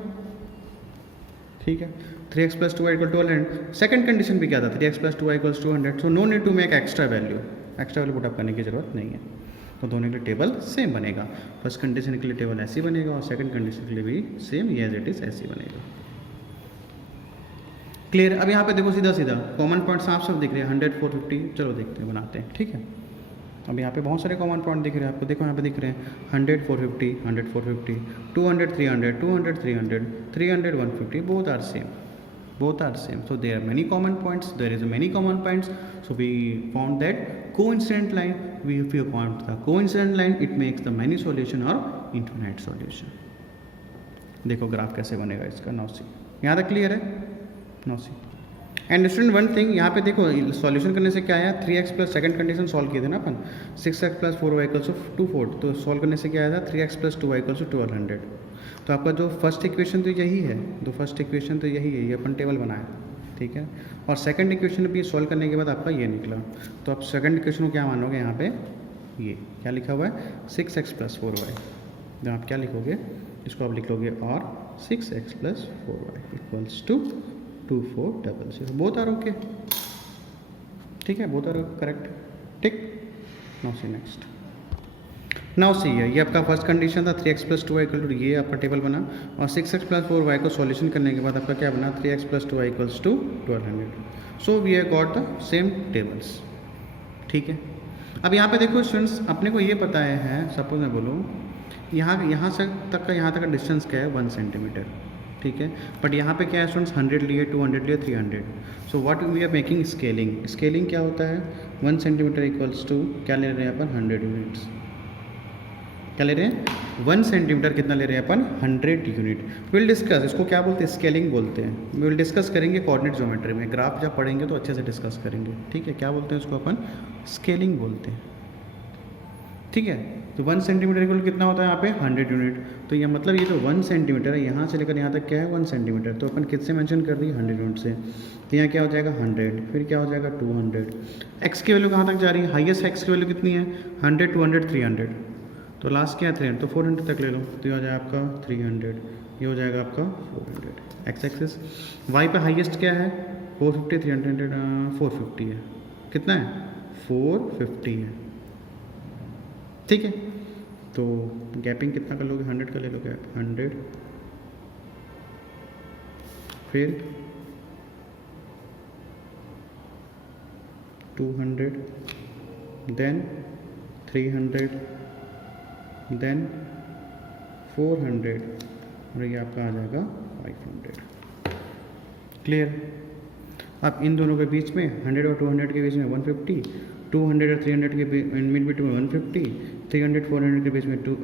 ठीक है, 3x plus 2y equal 1200। Second condition भी क्या था, 3x plus 2y equals 200। So no need to make extra value put up करने की जरूरत नहीं है, तो दोनों के लिए टेबल सेम बनेगा। फर्स्ट कंडीशन के लिए टेबल ऐसी बनेगा और सेकंड कंडीशन के लिए भी सेम एज इट इज ऐसी बनेगा। क्लियर। अब यहाँ पे देखो सीधा सीधा कॉमन पॉइंट साफ साफ दिख रहे हैं, 100 450, चलो देखते हैं बनाते हैं, ठीक है। अब यहाँ पे बहुत सारे कॉमन पॉइंट दिख रहे हैं आपको, देखो यहाँ पे दिख रहे हैं 100 450 100 450 200 300 200 300 300 150, both are same, so there are many common points, there is many common points, so we found that coincident line, if you count the coincident line it makes the many solution or infinite solution। देखो graph कैसे बनेगा इसका, now see, यहाँ तक clear है, now see. And student one thing, यहाँ पे देखो सॉल्यूशन करने से क्या आया, 3x plus second condition solve किए थे ना अपन, 6x plus 4y equals to 240, तो सॉल्व करने से क्या आया था 3x plus 2y equals to 1200। तो आपका जो फर्स्ट इक्वेशन तो यही है, तो फर्स्ट इक्वेशन तो यही है, ये अपन टेबल बनाया, ठीक है। और सेकंड इक्वेशन भी सॉल्व करने के बाद आपका ये निकला, तो आप सेकंड इक्वेशन को क्या मानोगे, यहाँ पे ये क्या लिखा हुआ है 6x प्लस 4y, तो आप क्या लिखोगे, इसको आप लिख लोगे और 6x plus 4y equals to 2400, both are okay, ठीक है, बोथ आर करेक्ट, ठीक। Now see next, now see है, ये आपका फर्स्ट कंडीशन था 3x plus 2y equal to, ये आपका टेबल बना, और 6x प्लस 4y को सॉल्यूशन करने के बाद आपका क्या बना 3x plus 2y equals to 1200। So we have got the same tables, ठीक है। अब यहाँ पे देखो स्टूडेंट्स, अपने को ये पता है, सपोज मैं बोलूँ यहाँ से तक का, यहाँ तक का डिस्टेंस क्या है 1 सेंटीमीटर, ठीक है। बट यहाँ पे क्या है स्टूडेंट्स, 100 लिए 200 लिए 300, so what we are making scaling, scaling क्या होता है 1 सेंटीमीटर इक्वल्स टू क्या ले रहे हैं अपन 100 यूनिट्स, क्या ले रहे हैं 1 सेंटीमीटर कितना ले रहे हैं अपन 100 यूनिट। विल डिस्कस, इसको क्या बोलते हैं, स्केलिंग बोलते हैं, विल डिस्कस करेंगे कोऑर्डिनेट ज्योमेट्री में, ग्राफ जब पढ़ेंगे तो अच्छे से डिस्कस करेंगे, ठीक है। क्या बोलते हैं इसको अपन, स्केलिंग बोलते हैं, ठीक है। तो 1 सेंटीमीटर इक्वल कितना होता है यहाँ पे 100 यूनिट, तो ये मतलब ये जो 1 सेंटीमीटर है यहाँ से लेकर यहाँ तक क्या है 1 सेंटीमीटर, तो अपन किससे मेंशन कर दी 100 यूनिट से, तो यहाँ क्या हो जाएगा 100, फिर क्या हो जाएगा 200। एक्स की वैल्यू कहाँ तक जा रही है, हाईएस्ट एक्स की वैल्यू कितनी है 100 200 300, तो लास्ट क्या है 300, तो 400 तक ले लो, तो ये हो जाएगा आपका 300, ये हो जाएगा आपका 400 एक्स एक्सिस। वाई पे हाईएस्ट क्या है 450 300 450 है, कितना है 450 है, ठीक है। तो गैपिंग कितना कर लोगे 100 का ले लो गैप 100, फिर 200, देन 300, देन 400 और ये आपका आ जाएगा 500. क्लियर? अब इन दोनों के बीच में 100 और 200 के बीच में 150, 200 और 300 के मिड बिटवीन 150, 300 400 के बीच में 2,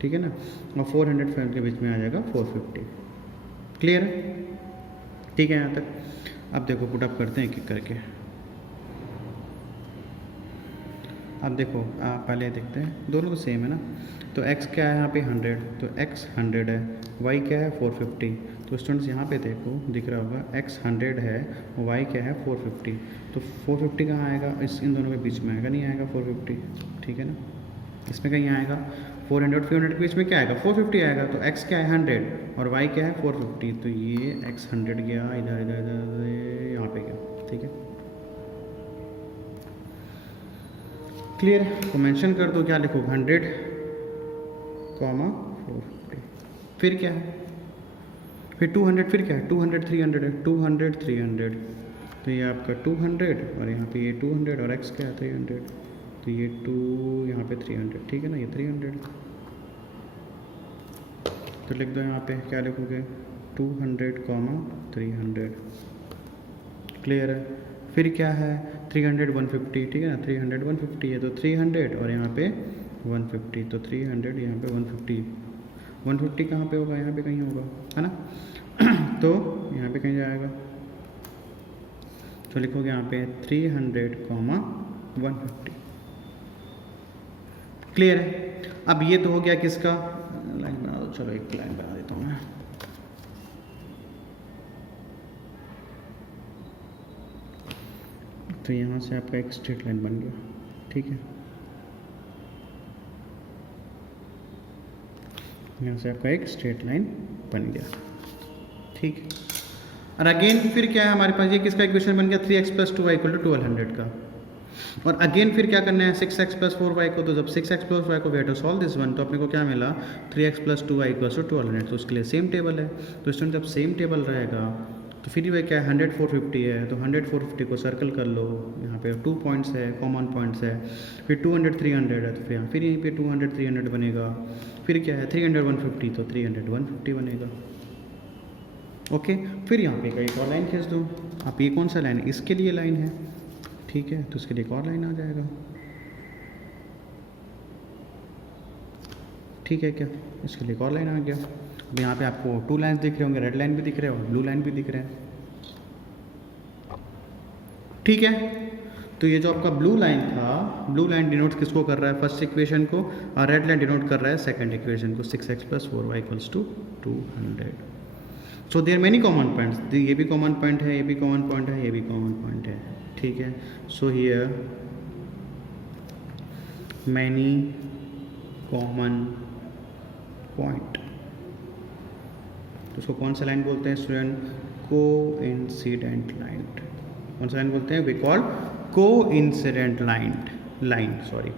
ठीक है ना, और 400 500 के बीच में आ जाएगा 450. क्लियर है? ठीक है यहाँ तक. अब देखो पुटअप करते हैं एक एक करके. अब देखो पहले देखते हैं, दोनों तो सेम है ना. तो x क्या है यहाँ पे 100, तो x 100 है, y क्या है 450. तो स्टूडेंट्स यहाँ पे देखो दिख रहा होगा x 100 है और y क्या है 450. तो 450 कहाँ आएगा? इन दोनों के बीच में आएगा, नहीं आएगा 450. ठीक है ना, इसमें कहीं आएगा. 400 और 300 के बीच में क्या आएगा? 450 आएगा. तो x क्या है 100 और y क्या है 450. तो ये x 100 गया इधर इधर इधर यहाँ पे गया. ठीक है, क्लियर है? तो मेंशन कर दो, क्या लिखो 100, 450. फिर क्या है? फिर 200. फिर क्या है? 200 300 है, 200 300. तो ये आपका 200 और यहाँ पे ये 200 और x क्या है 300. तो ये 2 यहाँ पे 300. ठीक है ना, ये 300. तो लिख दो यहाँ पे, क्या लिखोगे? 200, 300. क्लियर है? फिर क्या है? 300 150. ठीक है ना, 300 150 है. तो 300 और यहाँ पे 150. तो 300 यहाँ पे 150. 150 कहाँ पे होगा? यहाँ पे कहीं होगा, है ना. तो यहाँ पे कहीं जाएगा. तो लिखोगे यहाँ पे 300, 150. क्लियर है? अब ये तो हो गया किसका? लाइन बना दो. चलो एक लाइन बना देता हूँ मैं. तो यहाँ से आपका एक स्ट्रेट लाइन बन गया. ठीक है, यहाँ से आपका एक स्ट्रेट लाइन बन गया. ठीक है, और अगेन फिर क्या है हमारे पास? ये किसका इक्वेशन बन गया? 3x + 2y = 1200 का. और अगेन फिर क्या करना है? 6x + 4y को. तो जब 6x + y को we have to solve this one, तो अपने को क्या मिला? 3x + 2y = 1200. तो उसके लिए सेम टेबल है. तो स्टूडेंट जब सेम टेबल रहेगा तो फिर वह क्या है? 100 450 है. तो 100 450 को सर्कल कर लो. यहाँ पे 2 पॉइंट्स है, कॉमन पॉइंट्स है. फिर 200 300 है, तो फिर यहीं पे 200 300 बनेगा. फिर क्या है? 300 150, तो 300 150 बनेगा. ओके, फिर यहाँ पे एक और लाइन खींच दो. आप ये कौन सा लाइन है? इसके लिए लाइन है. ठीक है, तो उसके लिए एक और लाइन आ जाएगा. ठीक है क्या? इसके लिए एक और लाइन आ गया. अब यहाँ पे आपको 2 लाइन्स दिख रहे होंगे, रेड लाइन भी दिख रहे हैं और ब्लू लाइन भी दिख रहे हैं. ठीक है, तो ये जो आपका ब्लू लाइन था, ब्लू लाइन डिनोट किसको कर रहा है? फर्स्ट इक्वेशन को. और रेड लाइन डिनोट कर रहा है सेकंड इक्वेशन को, 6x + 4y = 200. So there many common points. ये भी कॉमन पॉइंट है, ये भी कॉमन पॉइंट है, ये भी कॉमन पॉइंट है. ठीक है, so here many common point. तो उसको कौन सा लाइन बोलते हैं स्टूडेंट? Coincident line. कौन सा लाइन बोलते हैं? We call coincident line. Sorry.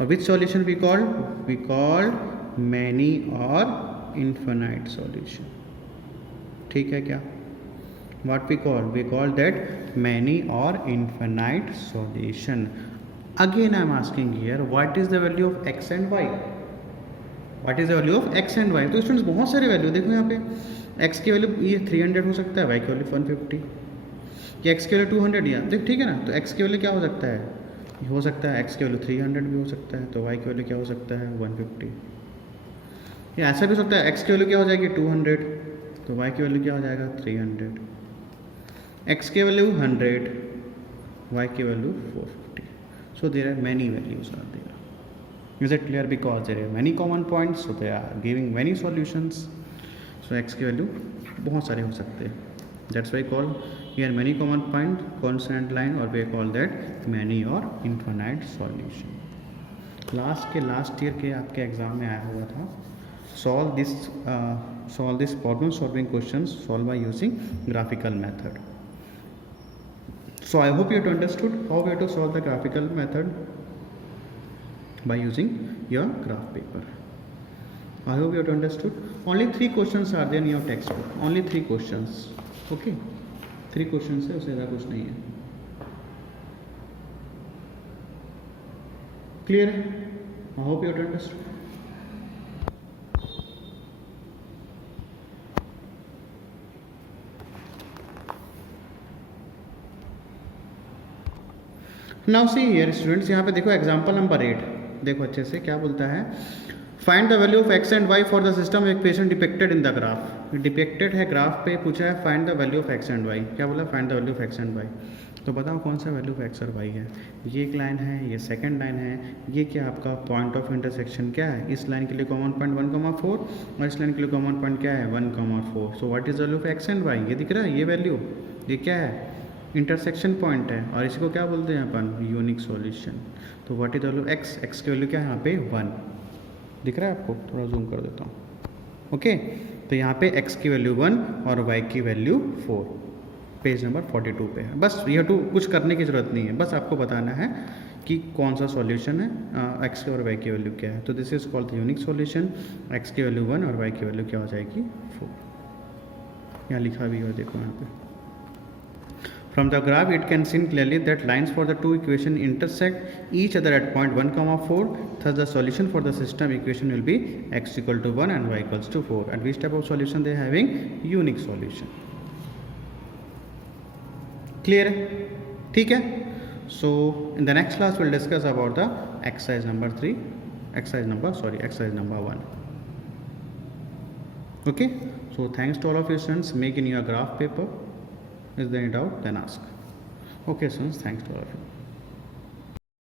और which solution we call many और इन्फिनाइट सॉल्यूशन. ठीक है क्या? what we call that many or infinite solution. Again I am asking here, what is the value of x and y? What is the value of x and y? तो students बहुत सारे value देखो यहाँ पे. x की value ये 300 हो सकता है, y की वैल्यू 150, कि x की वैल्यू 200 या देख. ठीक है ना, तो x की वैल्यू क्या हो सकता है? हो सकता है x की वैल्यू 300 भी हो सकता है. तो y की वैल्यू क्या हो सकता है? 150. या ऐसा भी हो सकता है x की वैल्यू क्या हो जाएगी? 200. तो y की वैल्यू क्या हो जाएगा? 300. x की वैल्यू 100, y की value 450. So there are many values are there. Is it clear? Because there are many common points, so they are giving many solutions. So x की वैल्यू बहुत सारे हो सकते हैं. That's why call here many common point, constant line, or we call that many or infinite solution. Last year के आपके exam में आया हुआ था. Solve this problem solving questions solved by using graphical method. So I hope you have understood how we have to solve the graphical method by using your graph paper. I hope you have understood. Only 3 questions are there in your textbook. Only 3 questions. Okay, 3 questions है, उससे ज़्यादा कुछ नहीं है. Clear? I hope you have understood. Now see here students, यहाँ पे देखो example number 8, देखो अच्छे से क्या बोलता है, find the value of x and y for the system equation depicted in the graph. Depicted है ग्राफ पे, पूछा है find the value of x and y. क्या बोला? Find the value of x and y. तो बताओ कौन सा वैल्यू ऑफ एक्स और वाई है। ये एक लाइन है, ये सेकंड लाइन है, ये क्या आपका पॉइंट ऑफ इंटरसेक्शन क्या है, इस लाइन के लिए कॉमन पॉइंट 1,4 और इस लाइन के लिए कॉमन पॉइंट क्या है 1,4। So what is the value of x and y? ये दिख रहा है, ये वैल्यू, ये क्या है, इंटरसेक्शन पॉइंट है, और इसको क्या बोलते हैं अपन, यूनिक सॉल्यूशन। तो what is the value x, x की वैल्यू क्या है यहाँ पे 1, दिख रहा है आपको, थोड़ा जूम कर देता हूँ। ओके, तो यहाँ पे x की वैल्यू 1 और y की वैल्यू 4, पेज नंबर 42 पे है। बस ये टू कुछ करने की ज़रूरत नहीं है, बस आपको बताना है कि कौन सा सॉल्यूशन है, x और y की वैल्यू क्या है। तो this is called the unique solution. x की वैल्यू 1 और y की वैल्यू क्या हो जाएगी 4, यहाँ लिखा भी है, देखो यहाँ पे। From the graph, it can seen clearly that lines for the two equation intersect each other at point 1,4. Thus, the solution for the system equation will be x equal to 1 and y equals to 4. And which type of solution they are having? Unique solution. Clear? ठीक है? So, in the next class, we'll discuss about the exercise number 1. Okay? So, thanks to all of you students. Make in your graph paper. Is there any doubt? Then ask. Okay, students, thanks to all of you.